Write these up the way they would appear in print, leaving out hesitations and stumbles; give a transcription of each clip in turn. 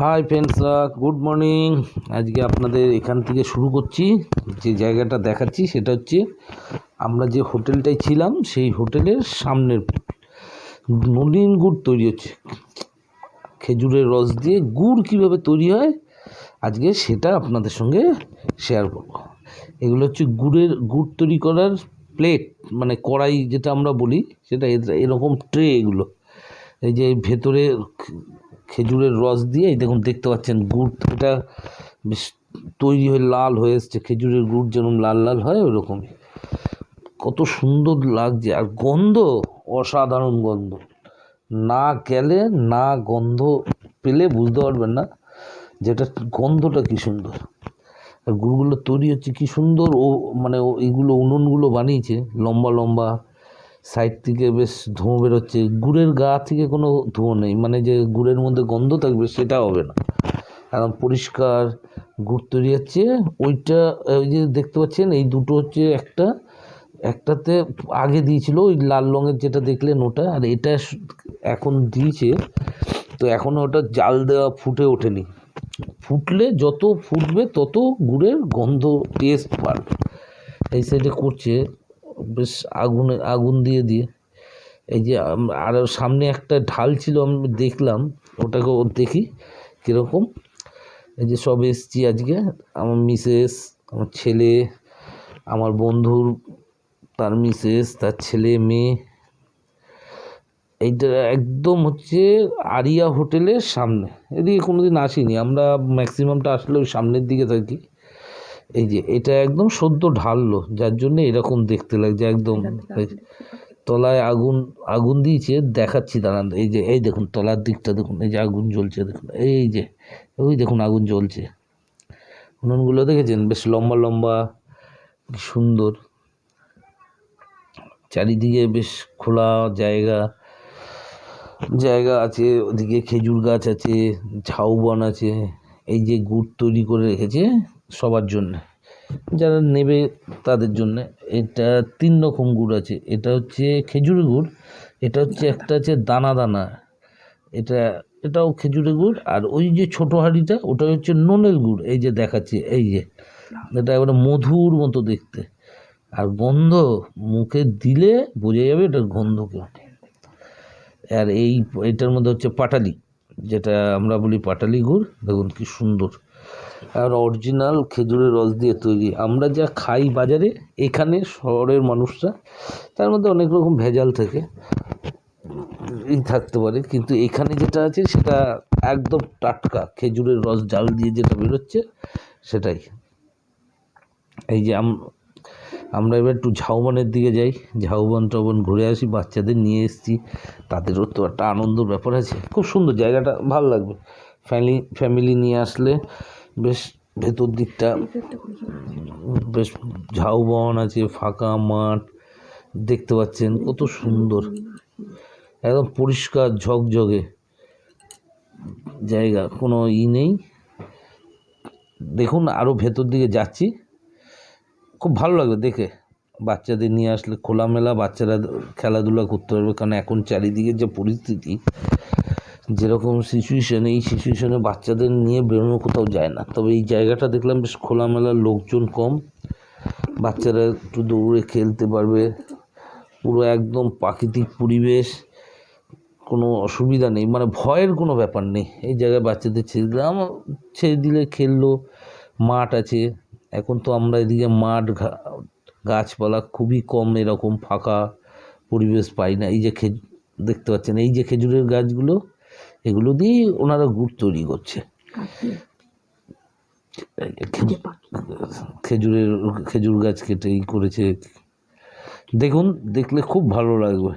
High ফ্রেন্ডসরা, good morning. আজকে আপনাদের এখান থেকে শুরু করছি। যে জায়গাটা দেখাচ্ছি সেটা হচ্ছে আমরা যে হোটেলটায় ছিলাম সেই হোটেলের সামনের নলিন গুড় তৈরি হচ্ছে। খেজুরের রস দিয়ে গুড় কীভাবে তৈরি হয় আজকে সেটা আপনাদের সঙ্গে শেয়ার করব। এগুলো হচ্ছে গুড় তৈরি করার প্লেট, মানে কড়াই যেটা আমরা বলি, সেটা এরকম ট্রে। এগুলো এই যে ভেতরে খেজুরের রস দিয়ে, এই দেখুন দেখতে পাচ্ছেন গুড়, এটা বেশ তৈরি হয়ে লাল হয়ে এসছে। খেজুরের গুড় যেরকম লাল লাল হয় ওরকমই, কত সুন্দর লাগছে। আর গন্ধ, অসাধারণ গন্ধ। না গেলে, না গন্ধ পেলে বুঝতে পারবেন না যেটা গন্ধটা কী সুন্দর। আর গুড়গুলো তৈরি হচ্ছে কী সুন্দর। মানে এইগুলো উনুনগুলো বানিয়েছে লম্বা লম্বা, সাইড থেকে বেশ ধোঁয়া বেরোচ্ছে। গুড়ের গা থেকে কোনো ধোঁয়া নেই, মানে যে গুড়ের মধ্যে গন্ধ থাকবে সেটা হবে না, একদম পরিষ্কার গুড় তৈরি হচ্ছে। ওইটা ওই যে দেখতে পাচ্ছেন এই দুটো হচ্ছে, একটাতে আগে দিয়েছিল ওই লাল রঙের যেটা দেখলেন ওটা, আর এটা এখন দিয়েছে। তো এখনও ওটা জাল দেওয়া ফুটে ওঠেনি। ফুটলে যত ফুটবে তত গুড়ের গন্ধ টেস্ট বাড়বে। এই সাইডে করছে বেশ আগুন দিয়ে দিয়ে। এই যে আর সামনে একটা ঢাল ছিল, আমি দেখলাম ওটাকেও দেখি কীরকম। এই যে সব এসছি আজকে, আমার মিসেস, আমার ছেলে, আমার বন্ধুর তার মিসেস, তার ছেলে মেয়ে। এইটা একদম হচ্ছে আরিয়া হোটেলের সামনে। এদিকে কোনোদিন আসিনি আমরা, ম্যাক্সিমামটা আসলে ওই সামনের দিকে থাকি। এই যে এটা একদম সদ্য ঢাললো, যার জন্য এরকম দেখতে লাগছে একদম। তলায় আগুন দিয়েছে, দেখাচ্ছি দাঁড়ান। এই যে এই দেখুন তলার দিকটা দেখুন, এই যে আগুন জ্বলছে দেখুন, এই যে ওই দেখুন আগুন জ্বলছে। উনুনগুলো দেখেছেন, বেশ লম্বা লম্বা, কি সুন্দর। চারিদিকে বেশ খোলা জায়গা আছে। ওদিকে খেজুর গাছ আছে, ঝাউবন আছে। এই যে গুড় তৈরি করে রেখেছে সবার জন্য, যারা নেবে তাদের জন্য। এটা 3 রকম গুড় আছে। এটা হচ্ছে খেজুরের গুড়, এটা হচ্ছে একটা আছে দানা দানা, এটাও খেজুরের গুড়। আর ওই যে ছোট হাঁড়িটা ওটা হচ্ছে নলের গুড়। এই যে দেখাচ্ছি, এই যে এটা এবারে মধুর মতো দেখতে, আর গন্ধ মুখে দিলে বোঝা যাবে এটার গন্ধ কেউ। আর এইটার মধ্যে হচ্ছে পাটালি, যেটা আমরা বলি পাটালি গুড়। দেখুন কি সুন্দর, আর অরিজিনাল খেজুরের রস দিয়ে তৈরি। আমরা যা খাই বাজারে, এখানে শহরের মানুষরা, তার মধ্যে অনেক রকম ভেজাল থাকে, থাকতে পারে, কিন্তু এখানে যেটা আছে সেটা একদম টাটকা খেজুরের রস জাল দিয়ে যেটা বেরোচ্ছে সেটাই। এই যে আমরা এবার একটু ঝাউবনের দিকে যাই, ঝাউবন টাউবন ঘুরে আসি। বাচ্চাদের নিয়ে এসেছি, তাদেরও তো একটা আনন্দের ব্যাপার আছে। খুব সুন্দর জায়গাটা, ভালো লাগবে ফ্যামিলি নিয়ে আসলে। বেশ ভেতর দিকটা বেশ ঝাউবন আছে, ফাঁকা মাঠ দেখতে পাচ্ছেন, কত সুন্দর, একদম পরিষ্কার ঝকঝকে জায়গা, কোনো নেই। দেখুন আরও ভেতর দিকে যাচ্ছি, খুব ভালো লাগবে দেখে। বাচ্চাদের নিয়ে আসলে খোলামেলা বাচ্চারা খেলাধুলা করতে পারবে, কারণ এখন চারিদিকে যে পরিস্থিতি, যেরকম সিচুয়েশান, এই সিচুয়েশানে বাচ্চাদের নিয়ে বেরোনো কোথাও যায় না। তবে এই জায়গাটা দেখলাম বেশ খোলামেলা, লোকজন কম, বাচ্চারা একটু দৌড়ে খেলতে পারবে, পুরো একদম প্রাকৃতিক পরিবেশ, কোনো অসুবিধা নেই, মানে ভয়ের কোনো ব্যাপার নেই। এই জায়গায় বাচ্চাদের ছেড়ে দিলে খেললো, মাঠ আছে। এখন তো আমরা এদিকে মাঠ গাছপালা খুবই কম, এরকম ফাঁকা পরিবেশ পাই না। এই যে দেখতে পাচ্ছেন, এই যে খেজুরের গাছগুলো, এগুলো দিয়েই ওনারা গুড় তৈরি করছে। খেজুর গাছ কেটেই করেছে। দেখুন, দেখলে খুব ভালো লাগবে।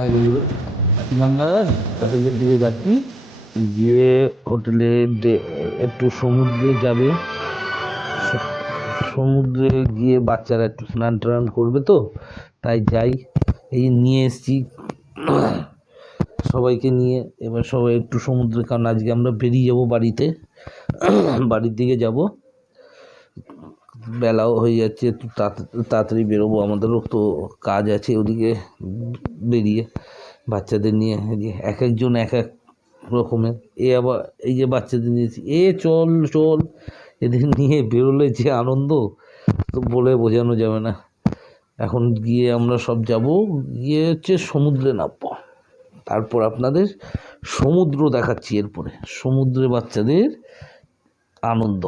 আর গঙ্গাধর হোটেলের দিকে যাচ্ছি, গিয়ে হোটেলে একটু সমুদ্রে যাবে। সমুদ্রে গিয়ে বাচ্চারা একটু স্নান টান করবে, তো তাই যাই। এই নিয়ে এসছি সবাইকে নিয়ে। এবার সবাই একটু সমুদ্রে, কারণ আজকে আমরা বেরিয়ে যাব বাড়িতে, বাড়ির দিকে যাব। বেলাও হয়ে যাচ্ছে, একটু তাড়াতাড়ি বেরোবো, আমাদেরও তো কাজ আছে ওদিকে। বেরিয়ে বাচ্চাদের নিয়ে, এই যে এক একজন এক এক রকমের। আবার এই যে বাচ্চাদের নিয়েছি, চল চল, এদের নিয়ে বেরোলে যে আনন্দ তো বলে বোঝানো যাবে না। এখন গিয়ে আমরা সব যাব, গিয়ে হচ্ছে সমুদ্রে নামবো, তারপর আপনাদের সমুদ্র দেখাচ্ছি। এরপরে সমুদ্রে বাচ্চাদের আনন্দ।